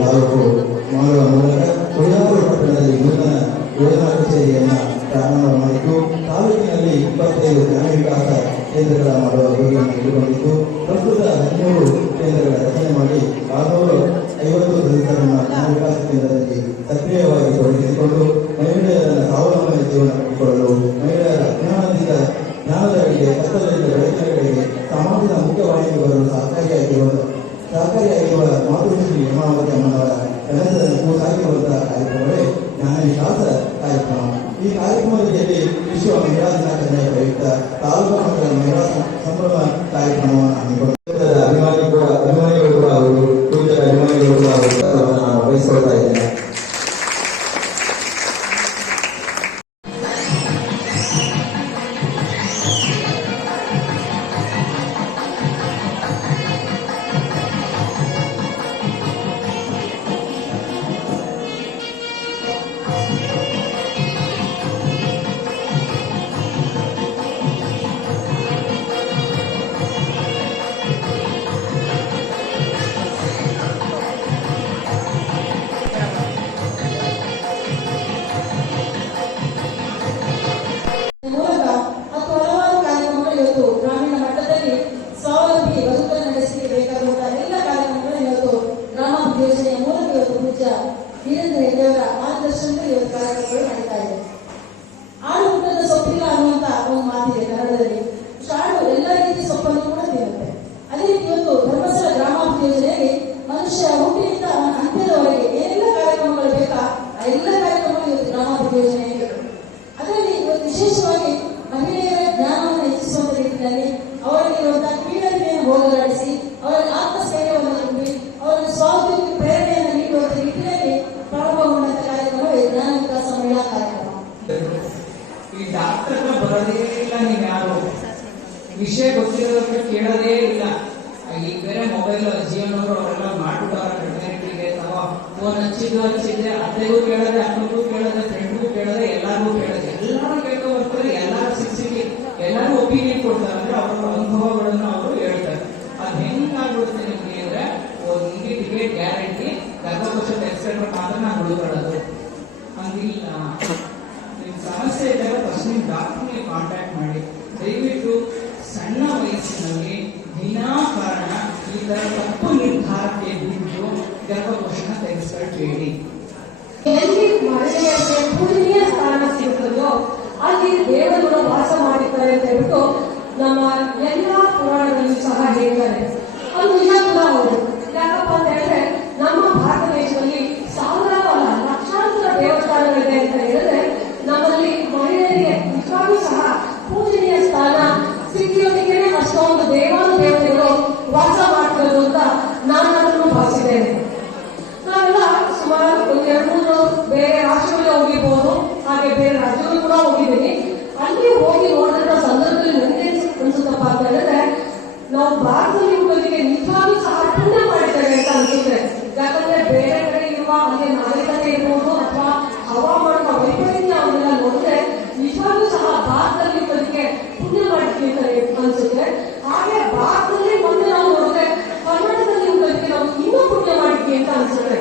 ತಾಲೂಕು ಮಾಡುವ ಮೂಲಕ ಕೊಲ್ಲಾಪುರ ಪಟ್ಟಣದಲ್ಲಿ ನೂತನ ಯೋಜನಾ ಕಚೇರಿಯನ್ನು ಪ್ರಾರಂಭ ಮಾಡಿದ್ದು ತಾಲೂಕಿನಲ್ಲಿ 25 ಗ್ರಾಮ ವಿಕಾಸ ಕೇಂದ್ರಗಳ ಮಾಡುವ ಗುರಿಯನ್ನು ಇಟ್ಟುಕೊಂಡಿದ್ದು ಪ್ರಸ್ತುತ 13 ಕೇಂದ್ರಗಳ ರಚನೆ ಮಾಡಿ 650 ದಲಿತರನ್ನು ಗ್ರಾಮ ವಿಕಾಸ ಕೇಂದ್ರದಲ್ಲಿ ಸಕ್ರಿಯವಾಗಿ ತೊಡಗಿಸಿಕೊಂಡು ಮಹಿಳೆಯರನ್ನು ಸ್ವಾವಲಂಬನೆ ಜೀವನ ಕಟ್ಟಿಕೊಳ್ಳಲು ಮಹಿಳೆಯರ ಜ್ಞಾನದವರಿಗೆ ಕತ್ತಲಲ್ಲಿದ್ದ ಬೆಳಕಿನಗಳಿಗೆ ಸಮಾಜದ ಮುಖ್ಯವಾಹಿನಿಗೆ ಬರಲು ಸಹಕಾರಿಯಾಗಿರುವ ಮಾತೃಶ್ರೀ ಹೇಮಾವತಿ ಅಮ್ಮನವರ ಕೆಲಸವನ್ನು ಸಾಗಿರುವಂತಹ ಕಾರ್ಯಕ್ರಮವೇ ಜ್ಞಾನ ವಿಕಾಸ ಕಾರ್ಯಕ್ರಮ. ಈ ಕಾರ್ಯಕ್ರಮದಲ್ಲಿ ವಿಶ್ವ ಮಹಿಳಾ ದಿನಾಚರಣೆಯ ಪ್ರಯುಕ್ತ ತಾಲೂಕು ಮಟ್ಟದ ಮಹಿಳಾ ಸಂಭ್ರಮ ಕಾರ್ಯಕ್ರಮವನ್ನು ಹಮ್ಮಿಕೊಂಡಿದ್ದಾರೆ. ಅಭಿಮಾನಿಗಳು ಕೂಡ ಅವರು ಪೂಜ್ಯರ ಅಭಿಮಾನಿಗಳು ಕೂಡ ಅವರು ನಾನು ವಹಿಸಿಕೊಳ್ತಾ ಇದ್ದೇನೆ. ವಿಷಯ ಗೊತ್ತಿರೋದಕ್ಕೆ ಕೇಳೋದೇ ಇಲ್ಲ. ಈಗ ಬೇರೆ ಮೊಬೈಲ್ ಜೀವನವರು ಅವರೆಲ್ಲ ಮಾಡ್ಬಿಟ್ಟವ್ರ ಕಮ್ಯುನಿಟಿಗೆ ಅಥವಾ ಫೋನ್ ಹಚ್ಚಿದ್ರೆ ಅತ್ತೆಗೂ ಕೇಳದೆ, ಅಕ್ಕಗೂ ಕೇಳದೆ, ಫ್ರೆಂಡ್ಗೂ ಕೇಳದೆ, ಎಲ್ಲಾರ್ಗೂ ಕೇಳದೆ, ಎಲ್ಲರೂ ಕೇಳ್ಕೊ ಬರ್ತಾರೆ. ಎಲ್ಲಾರು ಸಿಕ್ಸಿಗೆ ಎಲ್ಲರೂ ಒಪಿನಿಯನ್ ಕೊಡ್ತಾರೆ. ಅಂದ್ರೆ ಅವರ ಅನುಭವಗಳನ್ನು ಅವರು ಹೇಳ್ತಾರೆ. ಅದ್ ಹೆಂಗಾಗ್ಬಿಡುತ್ತೆ ನಿಮ್ಗೆ ಅಂದ್ರೆ ನಿಮ್ಗೆ ಟಿಕೆಟ್ ಗ್ಯಾರಂಟಿ ಗರ್ಭಕೋಶ ತೆಗೆಸ್ಕೊಂಡ್ರೆ ಮಾತ್ರ ನಾವು ಉಳ್ಕೊಳ್ಳೋದು ಹಂಗಿಲ್ಲ. ನಿಮ್ ಸಮಸ್ಯೆ ಇದ್ದಾಗ ಫಸ್ಟ್ ನಿಮ್ ಡಾಕ್ಟರ್ಗೆ ಕಾಂಟ್ಯಾಕ್ಟ್ ಮಾಡಿ. ದಯವಿಟ್ಟು ಸಣ್ಣ ವಯಸ್ಸಿನಲ್ಲಿ ವಿನಾಕಾರಣ ಈ ತರ ತಪ್ಪು ನಿರ್ಧಾರಕ್ಕೆ ಬಿದ್ದು ಗರ್ಭಕೋಶನ ತೆಗೆಸ್ಕೊಳ್ಬೇಡಿ. ಎಲ್ಲಿ ಮಹಿಳೆಯರಿಗೆ ಪೂಜನೀಯ ಸ್ಥಾನ ಸಿಗುತ್ತದೋ ಅಲ್ಲಿ ದೇವರುಗಳು ವಾಸ ಮಾಡಿದ್ದಾರೆ ಅಂತ ಹೇಳ್ಬಿಟ್ಟು ನಮ್ಮ ಎಲ್ಲಾ ಪುರಾಣಗಳಲ್ಲಿ ಸಹ ಹೇಳ್ತಾರೆ. ಅದು ನಿಜ ಕೂಡ ಹೌದು. ಯಾಕಪ್ಪ ಅಂತ ಹೇಳಿದ್ರೆ ನಮ್ಮ ಭಾರತ ದೇಶದಲ್ಲಿ ಸಾವಿರಾರು ಅಲ್ಲ ಲಕ್ಷಾಂತರ ದೇವಸ್ಥಾನಗಳಿದೆ ಅಂತ ಹೇಳಿದ್ರೆ ನಮ್ಮಲ್ಲಿ ಮಹಿಳೆಯರಿಗೆ ನಿಜವಾಗ್ಲೂ ಸಹ ಪೂಜನೀಯ ಸ್ಥಾನ ಸಿಕ್ಕಿರೋದಕ್ಕೆ ಅಷ್ಟೊಂದು ದೇವತೆಗಳು ವಾಸ ಮಾಡ್ತಿರೋದು ಅಂತ ನಾನು ಅದನ್ನು ಭಾವಿಸಿದ್ದೇನೆ. ನಾವೆಲ್ಲ ಸುಮಾರು 2-3 ಬೇರೆ ರಾಷ್ಟ್ರಗಳಿಗೆ ಹೋಗಿರ್ಬೋದು, ಹಾಗೆ ಬೇರೆ ರಾಜ್ಯಗಳು ಕೂಡ ಹೋಗಿದ್ದೀನಿ. ಅಲ್ಲಿ ಹೋಗಿ ನೋಡಿದ ಸಂದರ್ಭದಲ್ಲಿ ನನಗೆ ಅನ್ಸುತ್ತಪ್ಪ ಅಂತ ಹೇಳಿದ್ರೆ ನಾವು ಭಾರತದಲ್ಲಿ ಹುಟ್ಟೋದಕ್ಕೆ ನಿಜವಾಗ್ಲೂ ಸಹ ಪುಣ್ಯ ಮಾಡಿದ್ದೇವೆ ಅಂತ ಅನ್ಸುತ್ತೆ. ಯಾಕಂದ್ರೆ ಬೇರೆ ಕಡೆ ಇರುವ ಅಲ್ಲಿ ನಾಗರಿಕತೆ ಇರ್ಬೋದು ಅಥವಾ ಹವಾಮಾನದ ವೈಪರೀತ್ಯ ಅವನ್ನೆಲ್ಲ ನೋಡಿದ್ರೆ ನಿಜವಾಗ್ಲೂ ಸಹ ಭಾರತದಲ್ಲಿ ಹುಟ್ಟೋದಕ್ಕೆ ಪುಣ್ಯ ಮಾಡಿದ್ವಿ ಅಂತ ಅನ್ಸುತ್ತೆ. ಹಾಗೆ ಭಾರತದಲ್ಲಿ ಮೊನ್ನೆ ನಾವು ನೋಡಿದ್ರೆ ಕರ್ನಾಟಕದಲ್ಲಿ ಹುಟ್ಟೋದಕ್ಕೆ ನಾವು ಇನ್ನೂ ಪುಣ್ಯ ಮಾಡಿದ್ವಿ ಅಂತ ಅನ್ಸುತ್ತೆ.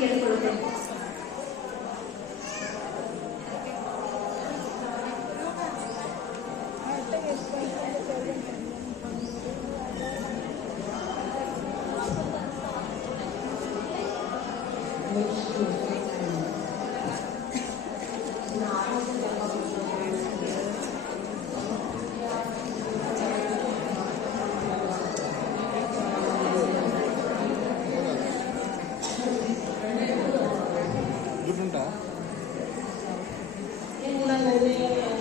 ಕೇಳಿಕೊಳ್ಳುತ್ತೇನೆ.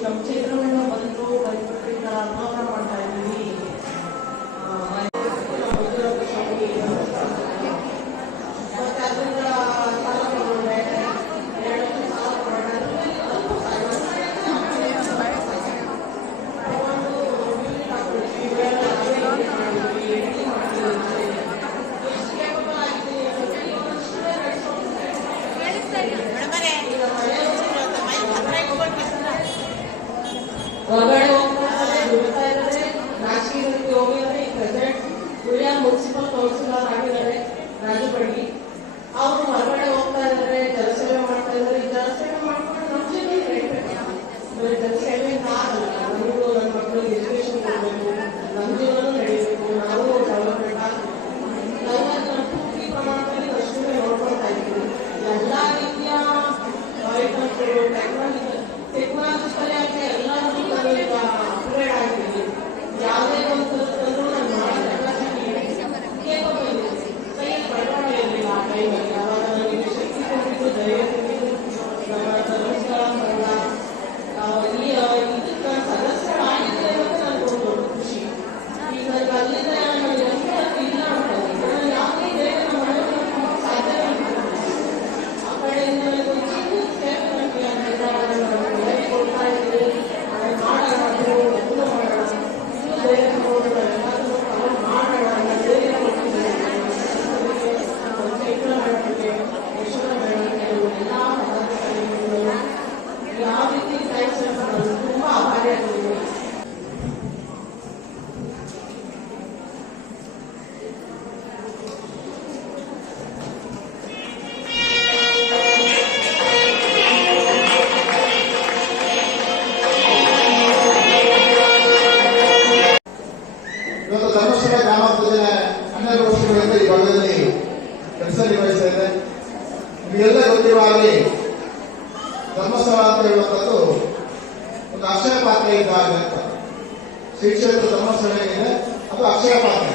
ನಮ್ಮ ಕ್ಷೇತ್ರವನ್ನು ಬಂದು ಬೈಪಟ್ಟಿಗಳ ಅನುಭವ ಮಾಡ್ತಾ ಇದ್ದೀವಿ. ಮತ್ತೆ ಅದರಿಂದ ಸಾಲ ತಗೊಂಡೆ, 2 ಲಕ್ಷ ಸಾಲ ತಗೊಂಡೆ. ಹೊರಗಡೆ ಹೋಗ್ತಾರೆ, ದುಡಿತಾ ಇದ್ದಾರೆ, ರಾಜಕೀಯಕ್ಕೆ ಹೋಗಿದ್ದಾರೆ. ಈ ಪ್ರೆಸಿಡೆಂಟ್ ಗುಳಿಯ ಮುನ್ಸಿಪಲ್ ಕೌನ್ಸಿಲರ್ ಆಗಿದ್ದಾರೆ ರಾಜು ಬಡ್ಗಿ. ಅವರು ಹೊರಗಡೆ ಹೋಗ್ತಾ ಇದ್ದಾರೆ, ಜನಸೇವೆ ಮಾಡ್ತಾ ಇದ್ದಾರೆ. ಈ ಜನಸೇವೆ ಮಾಡ್ಕೊಂಡು ನಮ್ಮ ಜೀವನ ನಡೀಬೇಕು. ಜನಸೇವೆಯಿಂದ ಆಗಲ್ಲ. ನಮಗೂ ನನ್ನ ಮಕ್ಕಳಿಗೆ ಎಜುಕೇಶನ್ ಕೊಡಬೇಕು, ನಮ್ಮ ಜೀವನ ನಡೀಬೇಕು, ನಾವು ಡೆವಲಪ್ಮೆಂಟ್ ಆಗಬೇಕು. ನಾವು ನಮ್ಮ ಪೂರ್ತಿ ಪ್ರಮಾಣದಲ್ಲಿ ಅಷ್ಟೇ ನೋಡ್ಕೊಳ್ತಾ ಇದ್ದೀವಿ. ಎಲ್ಲ ರೀತಿಯ ಐಟಮ್ಸ್ಗಳು ಟೆಕ್ನಾಲಜಿಕಲಿ ಆಗಿ ಎಲ್ಲರೂ ನಾವೀಗ ಅಪ್ಗ್ರೇಡ್ ಆಗಿದ್ದೀವಿ. ಯಾವುದೇ ಒಂದು ತಂದ್ರೂ ನಾನು ಮಾಡೋ ಕೆಪಾಸಿಟಿ ಕೇಪಬಲ್ ಇದೆ. ಕೈಯಲ್ಲಿ ಬಂಡವಾಳ ಇರಲಿಲ್ಲ ಆ ಟೈಮಲ್ಲಿ. ಅವಾಗ ನನಗೆ ಶಕ್ತಿ ಕೊಟ್ಟಿದ್ದು, ಧೈರ್ಯ ಕೊಟ್ಟಿದ್ದು ನಮ್ಮ ಧರ್ಮಸ್ಥಳ ಸಂಘ. ಇದಕ್ಕೆ ಸದಸ್ಯರಾಗಿದ್ದರೆ ಮತ್ತು ನನಗೊಂದು ದೊಡ್ಡ ಖುಷಿ. ಈಗ ನನಗೆ ಅಲ್ಲಿಂದ ನನಗೆ ಎಷ್ಟು ಇಲ್ಲ ಅಂತಂದ್ರೆ ನಾನು ಯಾವುದೇ ಬೇಗ ನಮ್ಮ ಮನೆಯನ್ನು ಸಾಧ್ಯವೇ ಇಲ್ಲ. ಆ ಕಡೆಯಿಂದ ನನಗೊಂದು ಚಿಕ್ಕ ಸೇವೆ ನನಗೆ ಕೊಡ್ತಾ ಇದ್ದೀನಿ. ಮಾಡೋಣ, ಎಲ್ಲ ಮಾಡೋಣ, ಇನ್ನೂ ಧೈರ್ಯ ಕೊಡೋಣ, ಎಲ್ಲಾದರೂ ಮಾಡೋಣ, ಧೈರ್ಯ ಕೊಡ್ತಿದ್ದೀನಿ. ಚೈತ್ರ ಮಾಡೋಕ್ಕೆ, ಯಶೋಧ ಮಾಡೋಕ್ಕೆ ಎಲ್ಲ ಪದಾರ್ಥಗಳು ಯಾವ ರೀತಿ ಥ್ಯಾಂಕ್ಸ್ ನಾನು ತುಂಬ ಆಭಾರಿಯಾಗಿದ್ದೀನಿ. ಇವತ್ತು ಧರ್ಮಸ್ಥಳ ಗ್ರಾಮ ಪೂಜನೆ 12 ವರ್ಷಗಳಿಂದ ಈ ಭಾಗದಲ್ಲಿ ಕೆಲಸ ನಿರ್ವಹಿಸ್ತಾ ಇದೆ. ನಿಮಗೆಲ್ಲ ಗೊತ್ತಿರುವ ಹಾಗೆ ಧರ್ಮಸ್ಥಳ ಅಂತ ಹೇಳುವಂಥದ್ದು ಒಂದು ಅಕ್ಷಯ ಪಾತ್ರೆ ಇದ್ದಾಗ ಅಂತ. ಶ್ರೀ ಕ್ಷೇತ್ರ ಧರ್ಮಸ್ಥಳ ಏನಿದೆ ಅದು ಅಕ್ಷಯ ಪಾತ್ರೆ.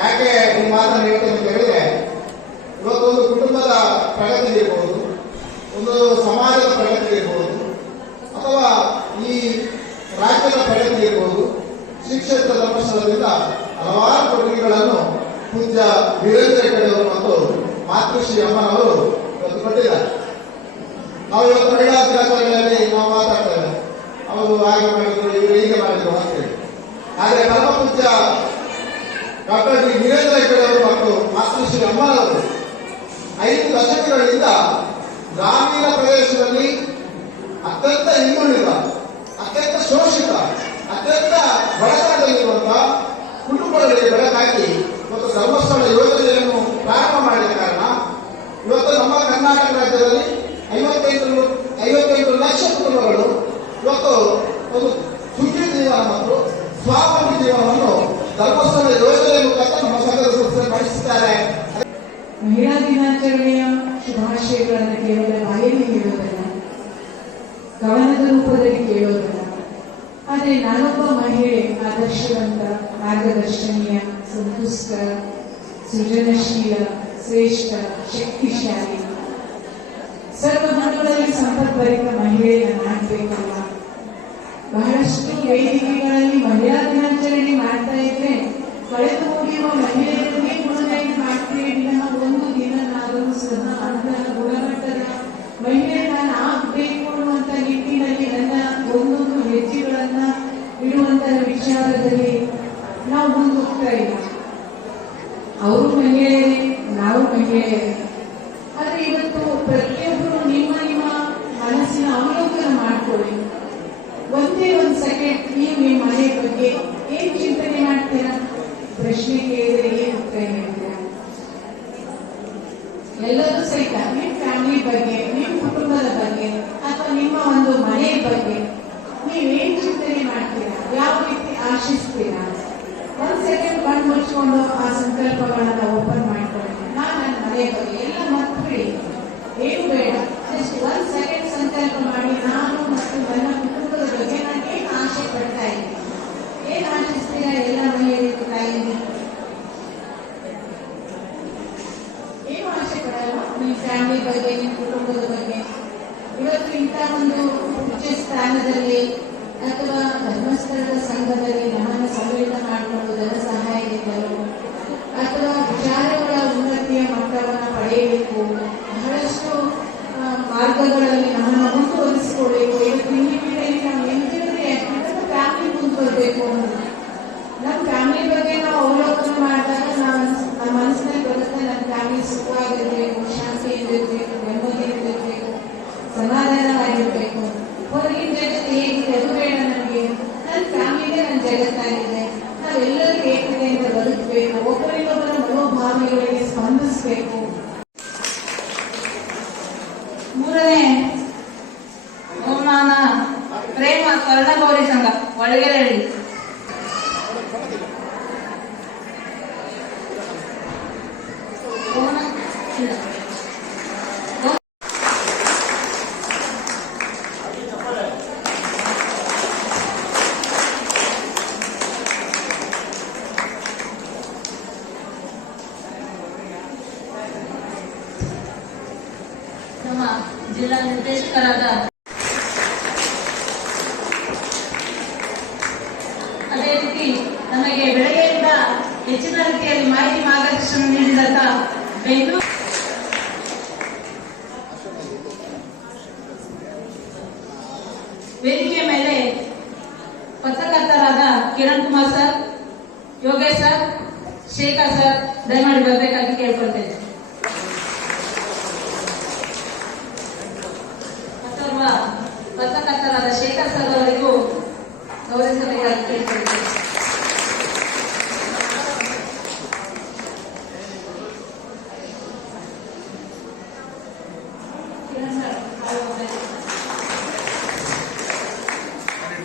ಯಾಕೆ ಈ ಮಾತನ್ನು ಹೇಳ್ತೇನೆ ಅಂತ ಹೇಳಿದ್ರೆ, ಇವತ್ತೊಂದು ಕುಟುಂಬದ ಪ್ರಗತಿ ಇರ್ಬೋದು, ಒಂದು ಸಮಾಜದ ಪ್ರಗತಿ ಇರ್ಬೋದು, ಅಥವಾ ಈ ರಾಜ್ಯದ ಪ್ರಗತಿ ಇರ್ಬೋದು, ಶ್ರೀ ಕ್ಷೇತ್ರ ಧರ್ಮಸ್ಥಳದಿಂದ ಹಲವಾರು ಕೊಡುಗೆಗಳನ್ನು ಪೂಜ್ಯ ವೀರೇಂದ್ರ ಹೆಗ್ಗಡೆಯವರು ಮತ್ತು ಮಾತೃಶ್ರೀ ಅಮ್ಮನವರು ಇವತ್ತು ಕೊಟ್ಟಿದ್ದಾರೆ. ನಾವು ಇವತ್ತು ಮಹಿಳಾ ದಿನಾಚರಣೆಯಲ್ಲಿ ನಾವು ಮಾತಾಡ್ತೇವೆ, ಅವರು ಹಾಗೆ ಮಾಡಿದ್ರು, ಇವರು ಹೀಗೆ ಮಾಡಿದ್ರು ಅಂತೇಳಿ. ಆದರೆ ಪರಮ ಪೂಜ್ಯ ಡಾಕ್ಟರ್ ಡಿ ವೀರೇಂದ್ರ ಹೆಗ್ಗಡೆಯವರು ಮತ್ತು ಮಾತೃಶ್ರೀ ಅಮ್ಮನವರು 5 ದಶಕಗಳಿಂದ ಗ್ರಾಮೀಣ ಪ್ರದೇಶದಲ್ಲಿ ಅತ್ಯಂತ ಹಿಂದುಳಿದ, ಅತ್ಯಂತ ಶೋಷಿತ, ಅತ್ಯಂತ ಬಡತನದಲ್ಲಿರುವಂತಹ ಕುಟುಂಬಗಳಿಗೆ ಬೆಳಕಾಗಿ ಇವತ್ತು ಧರ್ಮಸ್ಥಳ ಯೋಜನೆಯನ್ನು ಪ್ರಾರಂಭ ಮಾಡಿದ ಕಾರಣ ಇವತ್ತು ನಮ್ಮ ಕರ್ನಾಟಕ ರಾಜ್ಯದಲ್ಲಿ 55 ಲಕ್ಷ ಕುಟುಂಬಗಳು ಇವತ್ತು ಒಂದು ಸುಖಿ ಜೀವನ ಮತ್ತು ಸ್ವಾವಲಂಬಿ ಜೀವನವನ್ನು ಧರ್ಮಸ್ಥಳ ಯೋಜನೆ ಮುಖಾಂತರ ನಮ್ಮ ಸಂಘದ ಸದಸ್ಯರು ನಡೆಸುತ್ತಾರೆ. ಮಹಿಳಾ ದಿನಾಚರಣೆಯ ಶುಭಾಶಯಗಳನ್ನು ಕೇವಲ ಬಾಯಲ್ಲಿ ಹೇಳೋದಲ್ಲ, ಗಮನದ ರೂಪದಲ್ಲಿ ಕೇಳೋದಲ್ಲ. ಆದರೆ ನಾನೊಬ್ಬ ಮಹಿಳೆ ಆದರ್ಶವಂತ, ಮಾರ್ಗದರ್ಶನೀಯ, ಸಂತುಷ್ಟ, ಸೃಜನಶೀಲ, ಶ್ರೇಷ್ಠ, ಶಕ್ತಿಶಾಲಿ, ಸರ್ವ ಗುಣಗಳಲ್ಲಿ ಸಂಪದ್ಭರಿತ ಮಹಿಳೆ ನಾನಾಗಬೇಕಲ್ಲ. ಬಹಳಷ್ಟು ವೇದಿಕೆಗಳಲ್ಲಿ ಮಹಿಳಾ ದಿನಾಚರಣೆ ಮಾಡ್ತಾ ಇದ್ರೆ ಕಳೆದು ಹೋಗಿರುವ ಮಹಿಳೆಯರಿಗೆ ಗುಣಗಾಯನ ಮಾಡ್ತೀವಿ. ಒಂದು ದಿನನಾದರೂ ಸಹ ಅಂತ ಗುಣಮಟ್ಟದ ಮಹಿಳೆ ನಾನು ಆಗಬೇಕು ಅನ್ನುವಂಥ ನಿಟ್ಟಿನಲ್ಲಿ ನನ್ನ ಒಂದೊಂದು ಹೆಜ್ಜೆಗಳನ್ನ ಇಡುವಂತಹ ವಿಚಾರದಲ್ಲಿ ನಾವು ಮುಂದೋಗ್ತಾ ಇಲ್ಲ. ಅವರು ಮಹಿಳೆಯರೇ, ನಾವು ಮಹಿಳೆಯರೇ. ಆದ್ರೆ ಇವತ್ತು ಪ್ರತಿಯೊಬ್ಬರು ನಿಮ್ಮ ನಿಮ್ಮ ಮನಸ್ಸಿನ ಅವಲೋಕನ ಮಾಡ್ಕೊಳ್ಳಿ. ಒಂದೇ ಒಂದು ಸೆಕೆಂಡ್ ನೀವು ನಿಮ್ಮ ಮನೆ ಬಗ್ಗೆ ಏನ್ ಚಿಂತನೆ ಮಾಡ್ತೀರಾ? ಪ್ರಶ್ನೆ ಕೇಳಿದ್ರೆ ಏನು ಉತ್ತರ ಖಂಡಿತ ನಿಮ್ಮ ಫ್ಯಾಮಿಲಿ ಬಗ್ಗೆ, ನಿಮ್ಮ ಕುಟುಂಬದ ಬಗ್ಗೆ ಅಥವಾ ನಿಮ್ಮ ಒಂದು ಮನೆಯ ಬಗ್ಗೆ ನೀವೇನ್ ಚಿಂತನೆ ಮಾಡ್ತೀರಾ, ಯಾವ ರೀತಿ ಆಶಿಸ್ತೀರಾ? ಒಂದ್ ಸೆಕೆಂಡ್ ಕಣ್ಣು ಮುಚ್ಕೊಂಡು ಆ ಸಂಕಲ್ಪಗಳನ್ನ ಓಪನ್ ಮಾಡ್ಕೊಳ್ಳಿ. ನಾನು ನನ್ನ ಮನೆ ಬಗ್ಗೆ ಎಲ್ಲ ಮರ್ತ್ಬಿಡಿ, ಏನು ಬೇಡ, ಜಸ್ಟ್ ಒಂದ್ ಸೆಕೆಂಡ್ ಸಂಕಲ್ಪ ಮಾಡಿ ನಾನು ಮತ್ತು ನನ್ನ ಕುಟುಂಬದ ಬಗ್ಗೆ ನಾನು ಏನ್ ಆಸೆ ಪಡ್ತಾ ಇದ್ದೀನಿ, ಏನ್ ಆಶಿಸ್ತೀರಾ ಎಲ್ಲ ಮಹಿಳೆಯರಿಗೆ ತಾಯಿಗೆ? ಏನು ಆಸೆ ಪಡಲ್ಲ ನಿಮ್ಮ ಫ್ಯಾಮಿಲಿ ಬಗ್ಗೆ, ನಿಮ್ಮ ಕುಟುಂಬದ ಬಗ್ಗೆ? ಇವತ್ತು ಇಂಥ ಒಂದು ಉಚ್ಚ ಸ್ಥಾನದಲ್ಲಿ ಅಥವಾ ಧರ್ಮಸ್ಥಳದ ಸಂಘದಲ್ಲಿ ನಮ್ಮನ್ನು ಸಮ್ಮಿಳಿತ ಮಾಡಿಕೊಂಡು ಧನ ಸಹಾಯದಿಂದಲೋ ಅಥವಾ ವಿಚಾರಗಳ ಉನ್ನತಿಯ ಮಟ್ಟವನ್ನು ಪಡೆಯಬೇಕು, ಬಹಳಷ್ಟು ಮಾರ್ಗಗಳಲ್ಲಿ ನಮ್ಮನ್ನು ಮುಂದುವರಿಸಿಕೊಳ್ಳಬೇಕು. ಇವತ್ತು ಈ ಪೀಳಿಗೆಯಲ್ಲಿ ನಾವು ಎಂದಿದ್ರೆ ನಮ್ಮ ಫ್ಯಾಮಿಲಿ ಮುಂದುವರಬೇಕು ಅನ್ನೋದು. ನಮ್ಮ ಫ್ಯಾಮಿಲಿ ಬಗ್ಗೆ ನಾವು ಅವಲೋಕನ ಮಾಡಿದಾಗ ನಮ್ಮ ಮನಸ್ಸಿನಲ್ಲಿ ಬರುತ್ತೆ, ನನ್ನ ಫ್ಯಾಮಿಲಿ ಸುಖವಾಗಿರ್ಬೇಕು, ಶಾಂತಿಯಿಂದಿರ್ಬೇಕು, ನೆಮ್ಮದಿಯಿಂದಿರ್ಬೇಕು, ಸಮಾಧಾನವಾಗಿರ್ಬೇಕು. ಹೊರಗಿನ ಜಗತ್ತು ಹೇಗಿದೆ ಅದು ಬೇಡ ನನಗೆ, ನನ್ನ ಫ್ಯಾಮಿಲಿನೇ ನನ್ನ ಜಗತ್ತಾಗಿದೆ. ನಾವೆಲ್ಲರೂ ಏಕತೆಯಿಂದ ಬದುಕಬೇಕು, ಒಬ್ಬರಿಗೊಬ್ಬರ ಮನೋಭಾವನೆಗಳಿಗೆ ಸ್ಪಂದಿಸಬೇಕು. ಮೂರನೇ ಅವಮಾನ ಪ್ರೇಮ ಕರ್ಣಗೌರಿ ಸಂಘ ಒಳಗೆರೆಹಳ್ಳಿ. ನಮ್ಮ ಜಿಲ್ಲಾ ನಿರ್ದೇಶಕರಾದ ಅದೇ ರೀತಿ ನಮಗೆ ಬೆಳಗ್ಗೆಯಿಂದ ಹೆಚ್ಚಿನ ರೀತಿಯಲ್ಲಿ ಮಾಹಿತಿ ಮಾರ್ಗದರ್ಶನ ನೀಡಿದಂತ ಬೆಂಗಳೂರು ವೇದಿಕೆಯ ಮೇಲೆ ಪತ್ರಕರ್ತರಾದ Kiran Kumar sir, Yogesh sir, Shekhar sir ದಯಮಾಡಿ ಬರಬೇಕಾಗಿ ಕೇಳ್ಕೊಳ್ತೇನೆ. ಪತ್ರಕರ್ತರಾದ ಶೇಖರ್ ಸರ್ ಅವರಿಗೂ ಗೌರವಿಸಬೇಕಾಗಿ ಕೇಳಿಕೊಳ್ಳುತ್ತೇನೆ.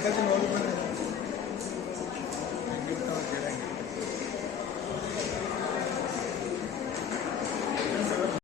ಸರ್